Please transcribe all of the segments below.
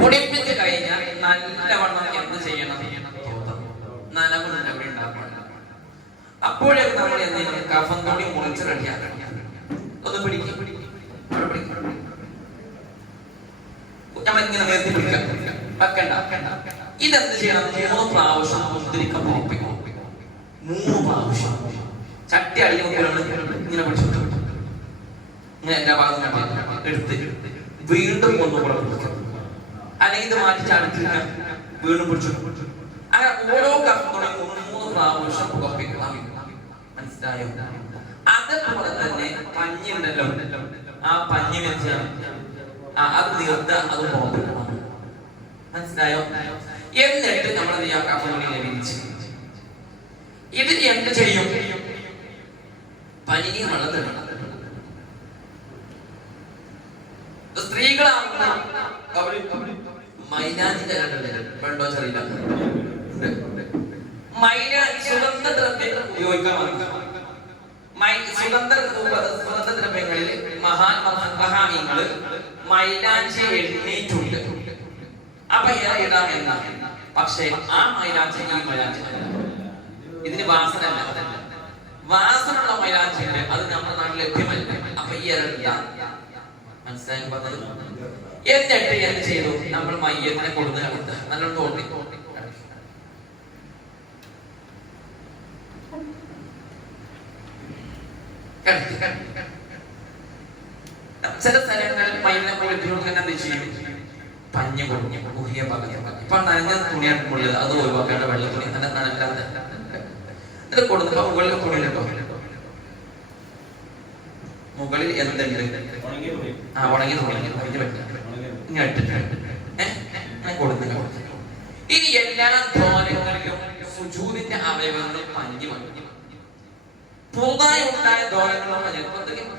മുടിപ്പിച്ച് കഴിഞ്ഞാൽ നല്ലവണ്ണം എന്ത് ചെയ്യണം? നനവുണ്ട് അവിടെ ഉണ്ടാക്കണം. അപ്പോഴേക്ക് നമ്മൾ എന്ത് ചെയ്യണം? കഫം കൂടി മുറിച്ച് റെഡിയാക്കണം. ഒന്ന് പിടിക്കും, നമ്മളിങ്ങനെ നിർത്തി പിടിക്കാം, വെക്കണ്ട. ഇതെന്ത് ചെയ്യണം? 3 പ്രാവശ്യം മുന്തിരിക്ക പൊറപ്പിക്കും. 3 പ്രാവശ്യം ചട്ടി അടിയിൽ ഇങ്ങനെ പിടിച്ചു, ഇങ്ങനെ എല്ലാ ഭാഗത്തും എടുത്ത് വീണ്ടും ഒന്നുകൂടെ പിടിക്കും. അല്ലെങ്കിൽ ഇത് മാറ്റി ചാടിച്ചില്ല, വീണ്ടും പിടിച്ചു. അങ്ങനെ ഓരോ കഫങ്ങളും 3 പ്രാവശ്യം പുറപ്പിക്കണം. മനസ്സിലായോ? അതേപോലെ തന്നെ പഞ്ഞി ഉണ്ടല്ലോ, ആ പഞ്ഞി വെച്ച് അത് നീർത്ത് അത് പുറപ്പിക്കണം. മനസ്സിലായോ? എന്നിട്ട് നമ്മൾ കഫങ്ങളെ വിരിച്ച് ഇത് എന്ത് ചെയ്യും? പനി വളർന്നു. സ്ത്രീകളാകുന്ന മൈലാഞ്ചിന്റെ വെണ്ടോ ചെറിയില്ല, മൈലാഞ്ചി സുഗന്ധദ്രവ്യങ്ങൾ ഉപയോഗിക്കാൻ. സുഗന്ധദ്രവ്യങ്ങളിൽ മഹാമീങ്ങള് മൈലാഞ്ചി എണ്ണീറ്റുണ്ട്. അപ്പൊ ഇടാം എന്നാണ്. പക്ഷെ ആ മൈലാഞ്ചി ഈ മൈലാഞ്ചി ഇതിന് വാസന അല്ല. വാസനുള്ള മൈലാഞ്ചി ഉണ്ട്, അത് നമ്മുടെ നാട്ടിൽ ലഭ്യമല്ല. അപ്പൊ ഈ ഇടാം. മനസ്സിലായി പറഞ്ഞത്? എന്നിട്ട് എന്ത് ചെയ്തു? നമ്മൾ മയ്യത്തിനെ കൊടുത്ത് കളത്ത് നല്ലോണം തോണ്ടി ചില സ്ഥലങ്ങളിൽ മയ്യനെ എന്ത് ചെയ്യും? പഞ്ഞു പൊടിഞ്ഞ് ഗുഹ്യ പകഞ്ഞ ഇപ്പൊ നനഞ്ഞ തുണിയാക്കുള്ളത് അത് ഒഴിവാക്കേണ്ട. വെള്ള തുണി നനല്ലാതെ ഇത് കൊടുത്തപ്പോ മുകളിൽ തുണിയിലിട്ടോ, മുകളിൽ എന്തുണ്ട്? ഉണങ്ങി തുണി ഇങ്ങനെ ഇട്ടിട്ട് കൊടുത്തില്ല. ഇനി എല്ലാ ദ്വാരങ്ങളിലും സുജൂദിന്റെ അവയവങ്ങളിൽ പഞ്ഞി വന്നു. പുതുതായി ഉണ്ടായ ദ്വാരങ്ങളും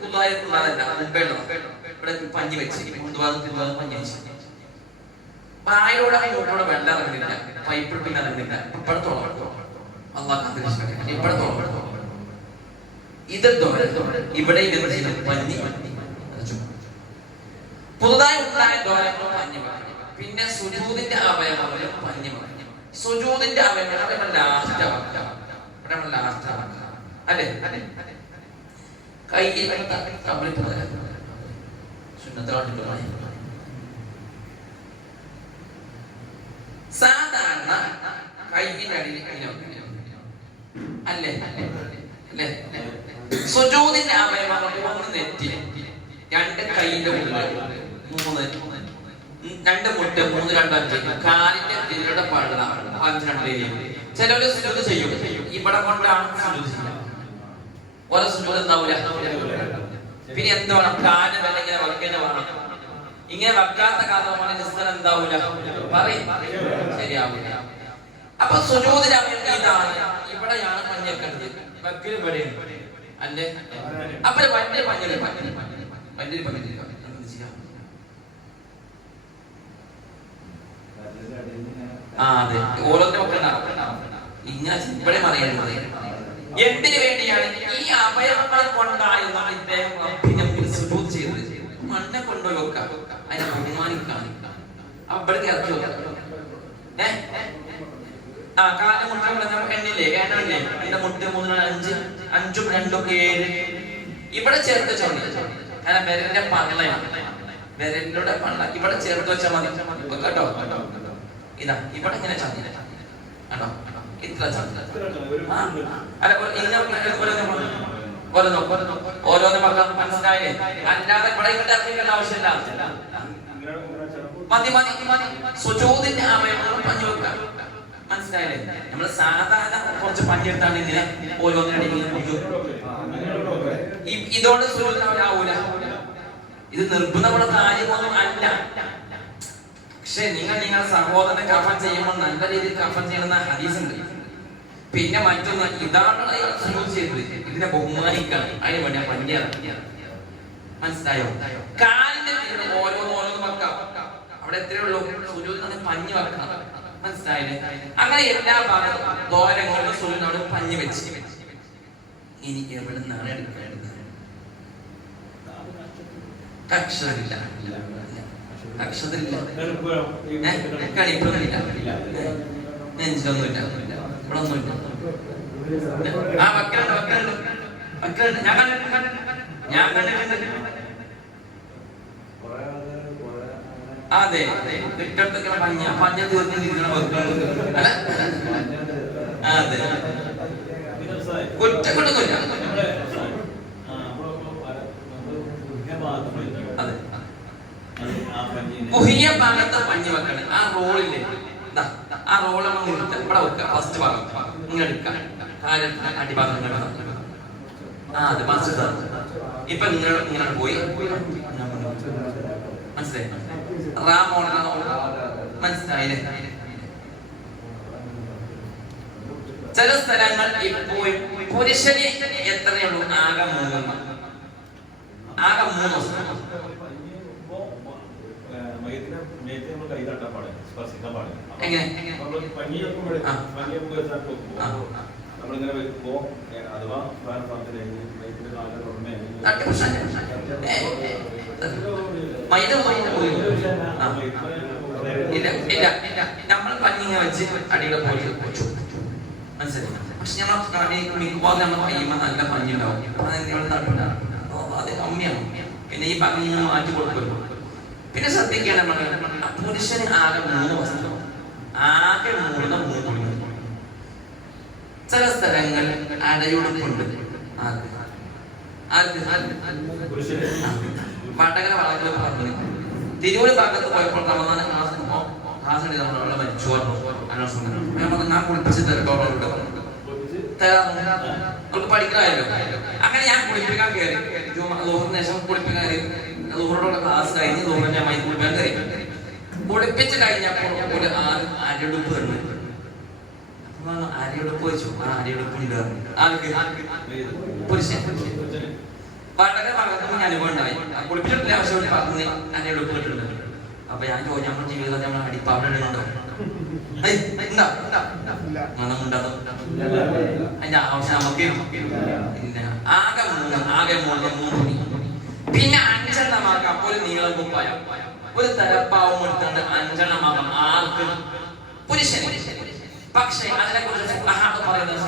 പുതുതായിട്ടുള്ളതല്ല, ഇവിടെ പഞ്ഞി വെച്ച് പഞ്ഞി വെച്ച് വായിലൂടെ മൂട്ടോടെ വെള്ളം ഇറങ്ങുന്നില്ല, പൈപ്പിൽ പിന്നെ ഇറങ്ങുന്നില്ല. ഇപ്പോഴത്തോളം ഇപ്പോഴത്തോളം ഇത് ഇവിടെ പഞ്ഞി പുതുതായി ഉണ്ടായ ദ്വാരങ്ങളും പഞ്ഞി പറഞ്ഞു. പിന്നെ സുജൂദിന്റെ അവയവങ്ങളിൽ പഞ്ഞി പറഞ്ഞു. സുജൂദിന്റെ അവയവങ്ങൾ ലാസ്റ്റ് അല്ലെ? കൈ സാധാരണ കൈയിന്റെ അടിയിൽ അല്ലേ? സുജൂദിന്റെ അവയവങ്ങൾ 1 നെറ്റി, 2 കൈയിന്റെ ഉള്ളിൽ, 2 മുട്ട, 3 2 5 കാലിന്റെ തിരുടെ പള്ള 5 2 ചിലവര് സുജൂദ് ചെയ്യും. ഇവിടെ കൊണ്ടാണ് സുജൂദ് ചെയ്യുക. ഓരോ സുജൂദ് എന്താവൂല. പിന്നെ എന്ത് വേണം? കാല് ഇങ്ങനെ വയ്ക്കുന്ന വേണം. ഇങ്ങനെ വെക്കാത്ത കാലമാണ് എന്താവൂല, പറയും ശരിയാവൂല. അപ്പൊ സുജൂദിന്റെ അവയവം ഇതാണ്. ഇവിടെയാണ് പഞ്ഞി വെക്കേണ്ടത്. വക്കിൽ ഇവിടെയാണ് അല്ലേ? അപ്പൊ വണ്ടിൽ പഞ്ഞില് അതെ, ഓരോന്നിനും ഒക്കെ ഇങ്ങനെ ഇവിടെ അറിയുന്നത് എന്തിനു വേണ്ടിയാണ്? ഈ അവയവങ്ങൾ കൊണ്ടായിരുന്നു ഇദ്ദേഹം സുജൂദ് ചെയ്തത്. മണ്ണെ കൊണ്ടുപോയി വെക്കാം, അതിനെ ബഹുമാനിക്കാൻ. അപ്പൊ ഇവിടെ ഇറക്കി വെക്കാം. കാലിന്റെ മുട്ട എണ്ണില്ലേ? എണ്ണല്ലേ? എന്റെ മുട്ട 3 5 5 2 7 ഇവിടെ ചേർത്ത് വെച്ചാൽ മതി. കാരണം വിരലിന്റെ പള്ളയാണ്, വിരലിലൂടെ പള്ള ഇവിടെ ചേർത്ത് വെച്ചാൽ മതി കേട്ടോ. ഇതാ ഇവിടെ ഇങ്ങനെ ചന്തി കേട്ടോ, ഇത്ര ചന്തി. ഓരോന്ന് പറഞ്ഞാൽ മനസ്സിലായില്ലേ? അല്ലാതെ ഇവിടെ ഇങ്ങോട്ട് ഇറക്കിക്കേണ്ട ആവശ്യമില്ല. മതി. സുജൂദിന്റെ അവയവങ്ങൾ പഞ്ഞു വെക്കാം. മനസ്സിലായില്ലേ? നമ്മള് സാധാരണ കുറച്ച് പഞ്ഞെടുത്താണ് ഇങ്ങനെ ഓരോന്നിനിടയിൽ ഇതോടെ സുജൂദിനാവൂല. ഇത് നിർബന്ധമുള്ള കാര്യമൊന്നും അല്ല. പക്ഷെ നിങ്ങളുടെ സഹോദരനെ കഫൻ ചെയ്യുമ്പോൾ നല്ല രീതിയിൽ കഫൻ ചെയ്യുന്ന ഹദീസ് ഉണ്ട്. പിന്നെ മറ്റൊന്ന് ഇതാണ് സുജൂദ് ചെയ്തത്, ഇതിനെ ബഹുമാനിക്കണം. അതിന് വേണ്ടി പഞ്ഞ മനസ്സിലായോ? കാലിന്റെ ഓരോന്ന് വെക്കാം. അവിടെ എത്രയുള്ളൂ? സുജൂദിന് പഞ്ഞ് വെക്കണം. മനസ്സിലായില്ലേ? അങ്ങനെ എല്ലാ ഭാഗത്തും ദ്വാരങ്ങളും സുജൂദിനോട് പഞ്ഞ് വെച്ച് ഇനി എവിടെ നിന്നാണ് എടുക്കേണ്ടത്? കക്ഷമില്ല. അക്ഷരത്തിലില്ല, കണിപ്പൊന്നുമില്ല, നെഞ്ചിലൊന്നുമില്ല, ഇവിടെ ഒന്നുമില്ല. ആ വക്കലുണ്ട്, വക്കലുണ്ട്, വക്കലുണ്ട്. ഞാൻ കണ്ടിട്ടുണ്ട്. അതെ, കിട്ടത്തൊക്കെ പഞ്ഞ തീർന്നിരിക്കണ വക്കുകളുണ്ട്. അല്ല, അതെ, കുറ്റക്കൊണ്ടൊന്നുമില്ല. അതെ, മുഹിയ ഭാഗത്ത് പഞ്ഞി വെക്കണം. ആ റോളില്ലേ, ആ റോൾ നമ്മൾ നിർത്തുക, ഇവിടെ വെക്കുക. ഫസ്റ്റ് ഭാഗം ഇങ്ങനെ എടുക്കാം, അടിഭാഗം ഇങ്ങനെ. ആ അതെ, മാസ്റ്റർ. ഇപ്പൊ ഇങ്ങനെ പോയി മനസ്സിലായി, മനസ്സിലായില്ലേ? ചില സ്ഥലങ്ങൾ ഇപ്പോഴും പുരുഷന് എത്രയുള്ളൂ? ആകെ 3. ആകെ 3. എങ്ങനെ നമ്മളിങ്ങനെ വെക്കുമ്പോ അഥവാ നമ്മൾ പഞ്ഞിങ്ങനെ വെച്ച് അടിയുടെ പോയി വെച്ചു, മനസ്സിലായി. പക്ഷെ നമ്മൾ മിക്കവാറും നമ്മൾ കഴിയുമ്പോൾ നല്ല പഞ്ഞി ഉണ്ടാവും. അത് കമ്മിയാണ്. പിന്നെ ഈ പഞ്ഞി മാറ്റി കൊടുക്കുമല്ലോ. പിന്നെ ശ്രദ്ധിക്കേണ്ട പുരുഷന് ആകെ 3 വസ്ത്രം, ആകെ 3 ചില സ്ഥലങ്ങളിൽ അടയുടുപ്പുണ്ട്. വടകര വളകൾ പറഞ്ഞു. തിരൂര് ഭാഗത്ത് പോയപ്പോൾ റമദാൻ ക്ലാസ് നമ്മളുള്ള മരിച്ചു പറഞ്ഞു. ഞാൻ കുളിപ്പിച്ച് തരട്ടോളുണ്ട്, അവർക്ക് പഠിക്കണമല്ലോ. അങ്ങനെ ഞാൻ കുളിപ്പിക്കാൻ കയറി. ലോഹറിന് ശേഷം കുളിപ്പിക്കാൻ കയറി. ലോഹറോടെ ക്ലാസ് കഴിഞ്ഞ് ലോഹറിനെ അമ്മായി കുളിപ്പിക്കാൻ കയറി. കുളിപ്പിച്ച് കഴിഞ്ഞപ്പോൾ ഒരു അരടുപ്പ് കണ്ടു. അരയുടുപ്പ് വെച്ചു. ആ അരയുടുപ്പുണ്ട്. പുരുഷൻ വളരെ ഭാഗത്ത് അനുഭവം ഉണ്ടായി. കുളിപ്പിച്ചിട്ടില്ല, പക്ഷെ പറഞ്ഞ് അരയുടുപ്പ് കിട്ടുന്നുണ്ട്. അപ്പൊ ഞാൻ ചോദിച്ചു, നമ്മുടെ ജീവിതത്തിൽ നമ്മൾ അടിപ്പാവിടെ ഉണ്ടോ? അതിന്റെ ആവശ്യം നമുക്ക് ആകെ 3. പിന്നെ 5 ഒരു നീളം കുപ്പായം, ഒരു തലപ്പാവും എടുത്തുകൊണ്ട് 5 ആർക്ക്? പുരുഷൻ. പക്ഷേ അതിനെ കുറിച്ച് പറയുന്നത്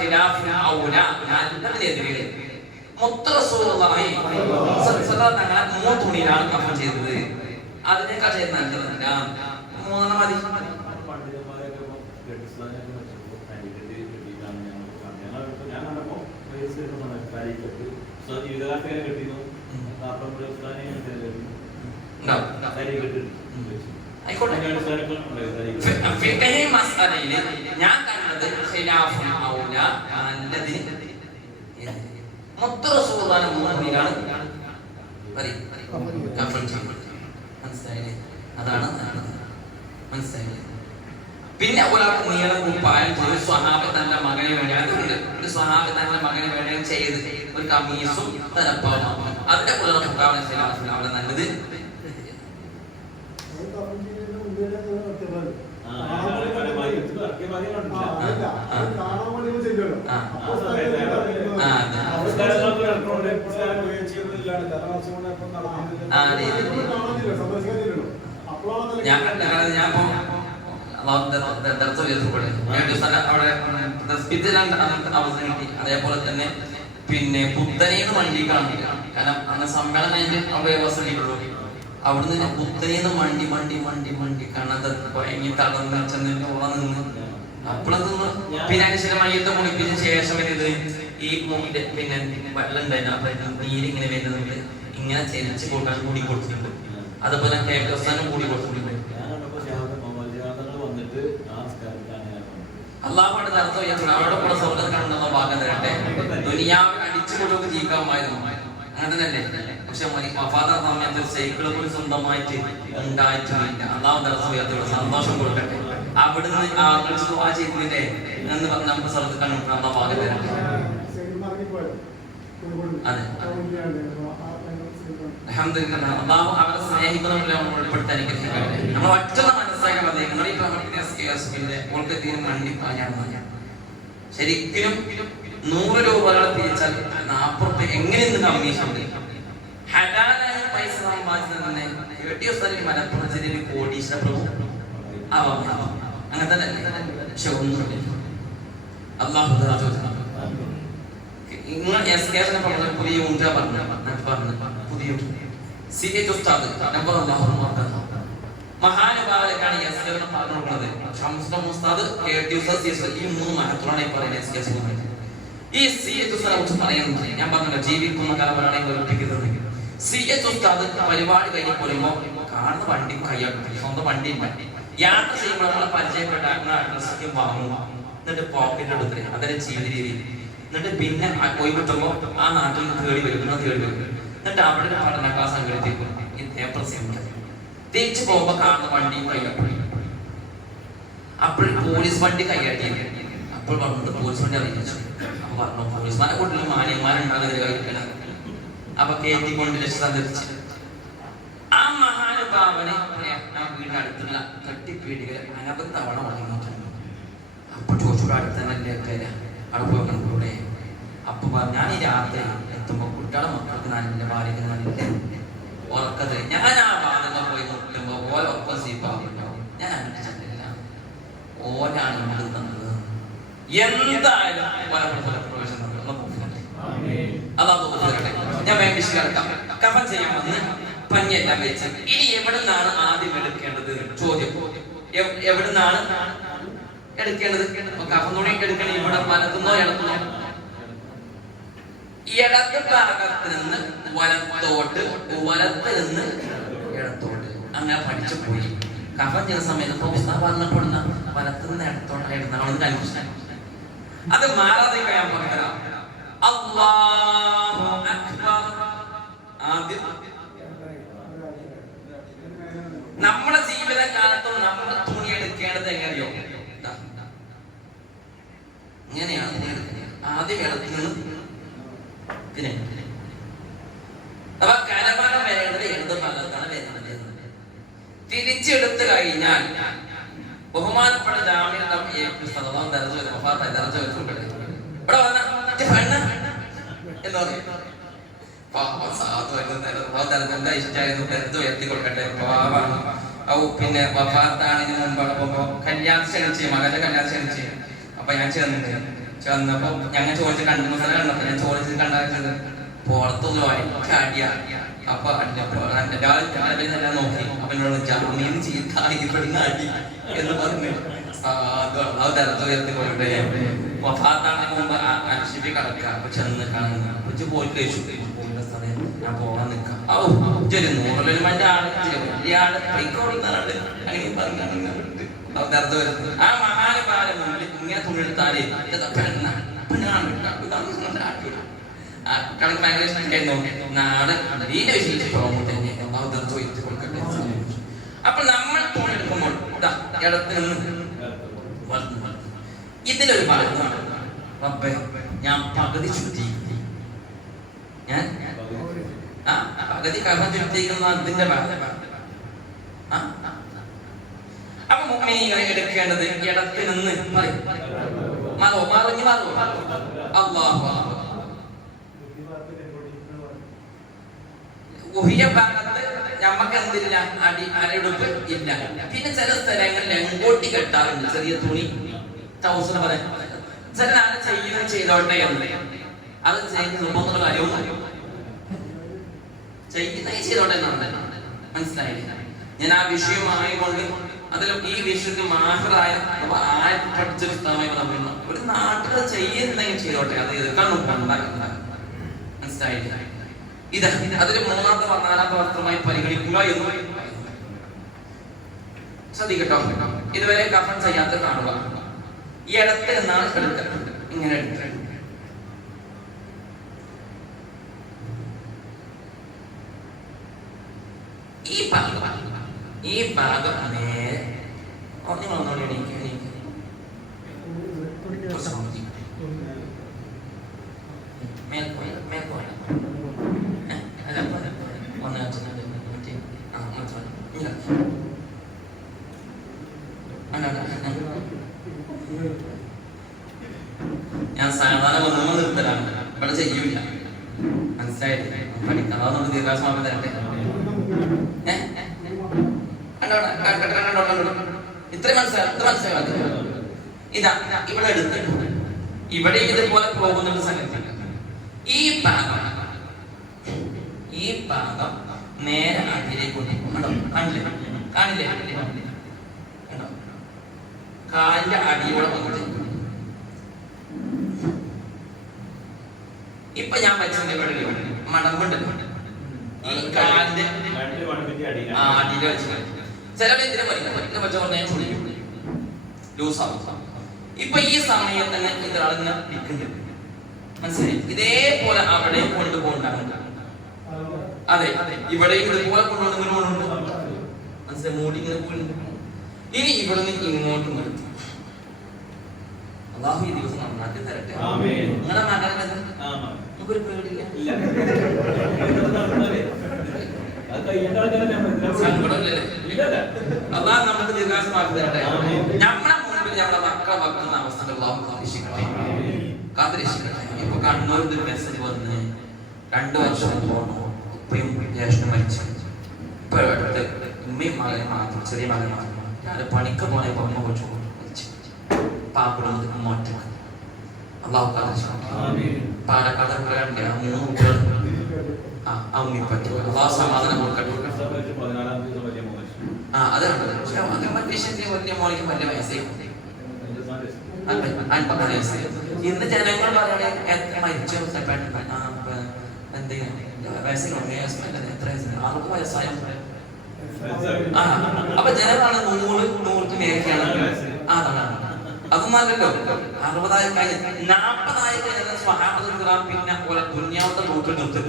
തങ്ങളെ 3 തുണിയിലാണ് കഫൻ ചെയ്തത്. അതിനേക്കാൾ ചെയ്ത് നല്ലതല്ല. 3 മതി. ഞാൻ കണ്ടത് അതാണ് മനസ്സിലായില്ലേ? പിന്നെ ഒരാൾക്ക് നീളം കുപ്പായം ചെയ്ത് സ്വഹാബി തന്റെ മകന് വേണ്ടി, അതുണ്ട് ഒരു സ്വഹാബി തന്റെ മകന് വേണ്ടി ചെയ്ത് ഒരു കമീസും തലപ്പാവും. അതിന്റെ അവിടെ നല്ലത്. അതേപോലെ തന്നെ പിന്നെ പുത്തനേന്ന് വണ്ടി കാണില്ല. കാരണം അന്ന് സമ്മേളനം കഴിഞ്ഞ് അവിടെ വസതിയുള്ളൂ. അവിടുന്ന് പുത്തനേന്ന് വണ്ടി കാണാത്ത ഭയങ്കര തളർന്ന് ചെന്നിട്ട് ഉള്ള നിന്ന് അപ്പോഴൊന്ന് പിന്നെ അതിന് മയ്യത്തെ കുളിപ്പിച്ച ശേഷം ഇത് ഈ പിന്നെ വെള്ളം ഉണ്ടായിരുന്നു. അപ്പൊ നീരിങ്ങനെ വരുന്നുണ്ട്. ഇങ്ങനെ ചെരിച്ച് കൊടുക്കാൻ കൂടി കൊടുത്തിട്ടുണ്ട്. അതുപോലെ കേക്കസ്ഥാനം കൂടി കൊടുത്തിട്ടുണ്ട്. അള്ളാഹുടെ നടത്തം അവിടെ കൂടെ സ്വർഗം കാണുന്ന ഭാഗം തരട്ടെ. ദുനിയാവിൽ അടിച്ചുകൊണ്ടൊക്കെ ജീവിക്കാമായിരുന്നു. അങ്ങനെ തന്നെ. പക്ഷെ വഫാത്താ സമയത്ത് സൈക്കിള് പോലും സ്വന്തമായിട്ട് ഉണ്ടായിട്ടില്ല. അള്ളാഹു നടത്തോടെ സന്തോഷം കൊടുക്കട്ടെ. അവിടുന്ന് ആ ചെയ്തില്ലേ എന്ന് പറഞ്ഞ് നമുക്ക് സ്വർഗം കാണുന്ന ഭാഗം തരട്ടെ. അതെ, അൽഹംദുലില്ലാഹ്. അള്ളാഹു അവരെ സ്നേഹിക്കുന്നവരെ നമ്മൾ ഉൾപ്പെടുത്താൻ അനുഗ്രഹിക്കട്ടെ. നമ്മൾ ഒറ്റ മനസ്സിലാക്കാൻ മതി. നിങ്ങൾ ഈ ശരിക്കും 100 രൂപകൾ തിരിച്ചാൽ 40 എങ്ങനെയെന്ന് കമ്മീഷൻ. ഹലാലായ പൈസ സമ്പാദിച്ചത് തന്നെ KT ഉസ്താദിന് മലപ്പുറം ജില്ലയിൽ കോടീശ്വര പ്രഭു ആവാം. അങ്ങനെ തന്നെ പക്ഷെ ഒന്നും അള്ളാഹു നിങ്ങൾ എസ്കേഷനെ പറഞ്ഞ പുതിയ ഉണ്ട പറഞ്ഞു പുതിയ CH ഉസ്താദ് നമ്പർ മഹാനുഭാവലേക്കാണ് എസ്കേഷനെ പറഞ്ഞിട്ടുള്ളത്. ഷംസുൽ ഉസ്താദ്, KT ഉസ്താദ്, ഈ മൂന്ന് മഹത്വമാണ് ഈ പറയുന്നത് എസ്കേഷൻ. ഈ CH ഉസ്താദിനെ കുറിച്ച് പറയുന്നത് ഞാൻ പറഞ്ഞല്ലോ, ജീവിക്കുന്ന കലവരാണെങ്കിൽ ഒളിപ്പിക്കുന്നത്. CH ഉസ്താദ് പരിപാടി കഴിഞ്ഞ് പോരുമ്പോ കാണുന്ന വണ്ടി കൈയാട്ടും, സ്വന്തം വണ്ടി യാത്ര ചെയ്യുമ്പോൾ നമ്മളെ പരിചയപ്പെട്ട അഡ്രസ്സൊക്കെ വാങ്ങും, എന്നിട്ട് പോക്കറ്റ് എടുത്തിട്ട് അതിനെ ചെയ്ത രീതി, എന്നിട്ട് പിന്നെ പോയി കിട്ടുമ്പോ ആ നാട്ടിൽ നിന്ന് തേടി വരും, എന്നിട്ട് അവിടെ ഒരു പഠന ക്ലാസ് സംഘടിപ്പിക്കും. ഈ പേപ്പർ സെന്റ് തിരിച്ചു പോകുമ്പോ കാണുന്ന വണ്ടി കൈയാട്ടും. അപ്പോൾ പോലീസ് വണ്ടി കൈയാട്ടി. അപ്പോൾ പറഞ്ഞത് പോലീസ് വണ്ടി അറിയിച്ചു. അപ്പൊ പറഞ്ഞു പോലീസ്മാരെ കൂട്ടിലും മാന്യന്മാരുണ്ടാകുന്ന കഴിക്കണം. അപ്പൊ KT കൊണ്ട് രക്ഷിതാൻ ധരിച്ചു. ആ മഹാനുഭാവനെ ആ വീടിനടുത്തുള്ള തട്ടിപ്പീടികൾ അനവധി തവണ വളർന്നിട്ടുണ്ട്. അപ്പൊ ചോദിച്ചൂടെ അടുത്ത് തന്നെ പേര് അവിടെ പോയി കൂടെ. അപ്പൊ ഞാൻ ഈ രാത്രി എത്തുമ്പോ കുട്ടികളെ മക്കൾക്ക് നല്ല ഭാര്യക്ക് നല്ല ഉറക്കത്തിൽ ഞാൻ ആ ഭാഗങ്ങൾ പോയി മുട്ടുമ്പോ ഓരൊപ്പം സീപ്പാവുണ്ടാവും. ഞാൻ അങ്ങനെ ചെന്നില്ല, ഓരാണ് നമുക്ക് തന്നത്. എന്തായാലും പ്രവേശനം ഞാൻ വേണ്ടിക്കാം. കഫൻ ചെയ്യാൻ വന്ന് പഞ്ഞെല്ലാം വെച്ച് ഇനി എവിടെ നിന്നാണ് ആദ്യം എടുക്കേണ്ടത് ചോദ്യം. എവിടെ നിന്നാണ് എടുക്കേണ്ടത്? കഫൻ തുണി എടുക്കണ ഇവിടെ വലത്തുന്നോ ഇടത്തുന്നോ? ഇടത്ത് ഭാഗത്ത് നിന്ന് വലത്തോട്ട്, വലത്ത് നിന്ന് ഇടത്തോട്ട്, അങ്ങനെ പഠിച്ചു പോയി. കഫൻ ചെയ്യുന്ന സമയത്ത് വന്നപ്പെടുന്ന വലത്ത് നിന്ന് ഇടത്തോട്ടായിരുന്നു അവളത് കൺഫ്യൂഷൻ. അത് മാറാതെ ഞാൻ പറഞ്ഞുതരാം. അല്ലാഹു അക്ബർ. ആദ്യം നമ്മുടെ ജീവിതകാലത്തും നമ്മുടെ തുണി എടുക്കേണ്ടത് എങ്ങനെയോ ഇങ്ങനെയാണ്. ആദ്യം ഇടത്തുനിന്ന് പിന്നെ അപ്പൊ കരമറ വരേണ്ടത് ഇടത് ഭാഗത്താണ് വരുന്നത്. തിരിച്ചെടുത്ത് കഴിഞ്ഞാൽ ബഹുമാനപ്പെട്ട ജാമ്യം ഇവിടെ വന്ന എന്ന് പറയും. എന്താ ഇഷ്ടമായിരുന്നു, വെറുതെ ഉയർത്തി കൊടുക്കട്ടെ, പാവാണ്. പിന്നെ വഫാത്താണിന് മുമ്പ് കല്യാണം ക്ഷണിച്ച്, മകന്റെ കല്യാണം ക്ഷണിച്ച്. അപ്പൊ ഞാൻ ചെന്നപ്പോ ഞങ്ങൾ ചോദിച്ച് കണ്ടു കണ്ടപ്പോ ഞാൻ ചോദിച്ച് കണ്ടത് പുറത്തുള്ള അടിയ. അപ്പൊ എല്ലാവരും നോക്കി. അപ്പൊ എന്നോട് ജാമ്യം ചീത്ത ഇവിടുന്ന് അടി എന്ന് പറഞ്ഞു. ഉയർത്തിക്കൊണ്ടേ വഫാത്താണിന് മുമ്പ് അൻഷിബി കടക്കുക. അപ്പൊ ചെന്ന് കാണുന്ന കൊച്ചു പോയിട്ട് കഴിച്ചു. ഞാൻ പോകാൻ നിൽക്കാം. ഒരു 100 മറ്റേ ആള് വലിയ ആള് പൈക്കോടുന്നാണ് അങ്ങനെ പറഞ്ഞു. ആ മഹാനുഭാവം മുമ്പിൽ ഇങ്ങനെ തുണിയെടുത്താല് പെണ്ണാണ് കുട്ടികൾക്ക് ഭയങ്കര ഇഷ്ടമായിരുന്നു. നാട് നീന്റെ വിഷയിച്ച് പോകുമ്പോൾ തന്നെ കൊടുക്കട്ടെ. അപ്പൊ നമ്മൾ തുണിയെടുക്കുമ്പോൾ ഇടത്ത് നിന്ന് ഇതിലൊരു ഭാഗമാണ് റബ്ബേ ഞാൻ പകുതി ചുറ്റി. ഞാൻ പകുതി കഫൻ ചുറ്റിയിരിക്കുന്ന അതിന്റെ ഭാഗം. അപ്പൊ മുഅ്മിനീങ്ങൾ എടുക്കേണ്ടത് ഇടത്ത് നിന്ന് മറിഞ്ഞു അല്ലാഹു ഭാഗത്ത് ഞമ്മക്ക് എന്തില്ല, അരയെടുപ്പ് ഇല്ല. പിന്നെ ചില സ്ഥലങ്ങളിൽ എങ്കോട്ടി കെട്ടാറുണ്ട്, ചെറിയ തുണി ടൗസർ പറയാൻ. ചില ആളെ ചെയ്യുന്നത് ചെയ്തോട്ടെ എന്ന്, അത് ചെയ്യുന്ന നിർബന്ധമുള്ള കാര്യവും ചെയ്യുന്നത് ചെയ്തോട്ടെ എന്നാണ്. മനസ്സിലായില്ല? ഞാൻ ആ വിഷയമായിക്കൊണ്ട് അതിലും ഈ വിഷയത്തിൽ മാഹിറായ പഠിച്ച പുസ്തകമായി പറയുന്നു. ഒരു നാട്ടിൽ ചെയ്യുന്നെങ്കിൽ ചെയ്തോട്ടെ, അത് എതിർക്കാൻ മനസ്സിലായില്ല? ഇത് അതിൽ 3-ാമത്തെ 4-ാമത്തെ വസ്ത്രമായി പരിഗണിക്കുക എന്ന് ശ്രദ്ധിക്കട്ടോ. ഇതുവരെ കഫൻ ചെയ്യാത്ത കാണുക. ഈ ഇടത്ത് എന്നാണ് എടുക്കുന്നത്. ഇങ്ങനെ എടുക്കുക. ഈ ഭാഗം നേരെ നിങ്ങൾ ഒന്നുകൂടി എണീക്കുക. ഞാൻ സാധാരണ ഒന്നും നിർത്തലാണ്, ഇവിടെ ചെയ്യൂല. മനസ്സിലായില്ലേ? പഠിക്കാവുന്ന ദീർഘാശ്വാസം തരട്ടെ. ഇത്രയും മനസ്സിലായത് ഇതാ ഇവിടെ എടുത്തിട്ടുണ്ട്. ഇവിടെ ഇതുപോലെ പോകുന്നുള്ള സംഗതി. ഈ ഭാഗം നേരെ അടിയിലേക്ക് കാണില്ലേ? കാലിന്റെ അടിയോടെ വന്നിട്ട് ഇപ്പൊ ഞാൻ വെച്ചിട്ടുണ്ട് മടമ്പുണ്ട് ഈ കാലിന്റെ അടിയിൽ വെച്ച് ചിലവർ ഇതിനെ വെച്ചോണ്ട് ഞാൻ ചുളിക്കും, ലൂസാവും. ഇപ്പൊ ഈ സമയത്ത് തന്നെ ഇതൊരാളിങ്ങനെ നിൽക്കുന്നുണ്ട്, മനസ്സിലായി? ഇതേപോലെ അവിടെ കൊണ്ടുപോകുന്നുണ്ട്. അതെ, ഇവിടെ ഇതുപോലെ കൊണ്ടുപോകുന്നുണ്ട്, മനസ്സിലായി? മൂടി ഇങ്ങനെ പോയിട്ടുണ്ട്. ഇനി ഇവിടെ നിന്ന് ഇങ്ങോട്ടും വരും. അല്ലാഹു ഈ ദിവസം നന്നാക്കി തരട്ടെ. നിങ്ങളുടെ മകനെ നമുക്കൊരു പേടിയില്ല, സങ്കടമില്ലല്ലേ? അല്ലാഹു നമുക്ക് ദീർഘായുസ്സാക്കി തരട്ടെ. നമ്മുടെ മുൻപിൽ നമ്മുടെ മക്കളെ വെക്കുന്ന അവസ്ഥ അല്ലാഹു കാത്തിരക്ഷിക്കട്ടെ. ഇപ്പൊ കണ്ണൂരിൽ ഒരു മെസ്സേജ് വന്ന് 2 വർഷം പോകണോ, ഉപ്പയും ജ്യേഷ്ഠനും മരിച്ചു. ഇപ്പൊ അടുത്ത് ഉമ്മയും മകനെ മാത്രം, ചെറിയ മകനെ മാത്രം പണിക്ക് പോയ അമ്മ കൊച്ചു പാപ്പിടുന്നത് മാറ്റുക. അല്ലാഹു പാലക്കാട് 3 കുട്ടികൾ അമ്മിപ്പറ്റി അല്ലാഹു സമാധാനം കൊടുക്കട്ടെ. അതാണ് വലിയ മോനിക്ക് വലിയ വയസ്സായി, 50 വയസ്സായി. ഇന്ന് ജനങ്ങൾ പറയണേ മരിച്ചു എന്തെങ്കിലും വയസ്സിലുണ്ട്, എത്ര വയസ്സായി? 60 വയസ്സായ. അപ്പൊ ജനങ്ങളാണ് 100 മേലെയാണ്. അതാണ് അതൊന്നല്ലോ. 60 കഴിഞ്ഞ 40 കഴിഞ്ഞ സ്വഹാബത്തുൽ കിറാം പിന്നെ പോലെ ദുനിയാവത്തെ റൂട്ടിൽ നിർത്തും.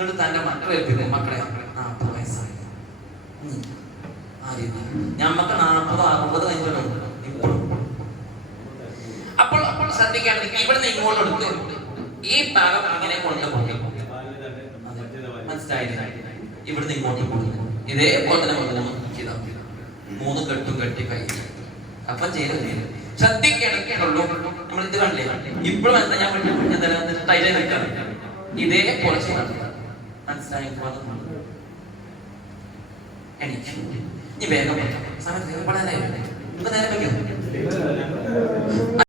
എന്നിട്ട് തന്റെ മക്കളെ ഏൽപ്പിക്കും, മക്കളെ 40 വയസ്സായി. ആ രീതി ഞമ്മക്ക് 40-60 കഴിഞ്ഞിട്ടുണ്ട് ഇപ്പോഴും. അപ്പോൾ ശ്രദ്ധിക്കുകയാണെങ്കിൽ ഇവിടുന്ന് ഇങ്ങോട്ട് എടുത്ത് ഈ ഭാഗം അങ്ങനെ കൊണ്ടുപോയി, മനസ്സിലായില്ല? ഇവിടുന്ന് ഇങ്ങോട്ട് കൊടുക്കും. ഇതേപോലെ തന്നെ 3 കെട്ടും കെട്ടി കഴിഞ്ഞു. അപ്പൊ ചെയ്ത് ശ്രദ്ധിക്കണുള്ളൂ. നമ്മൾ ഇത് കണ്ടില്ലേ? ഇപ്പോഴും എന്താ ഞാൻ ടൈറ്റ് നിൽക്കാം. ഇതേപോലെ ചെയ്യണം, മനസ്സിലായി? എനിക്ക് ഇനി വേഗം സമയത്ത് നേരം വയ്ക്കാം.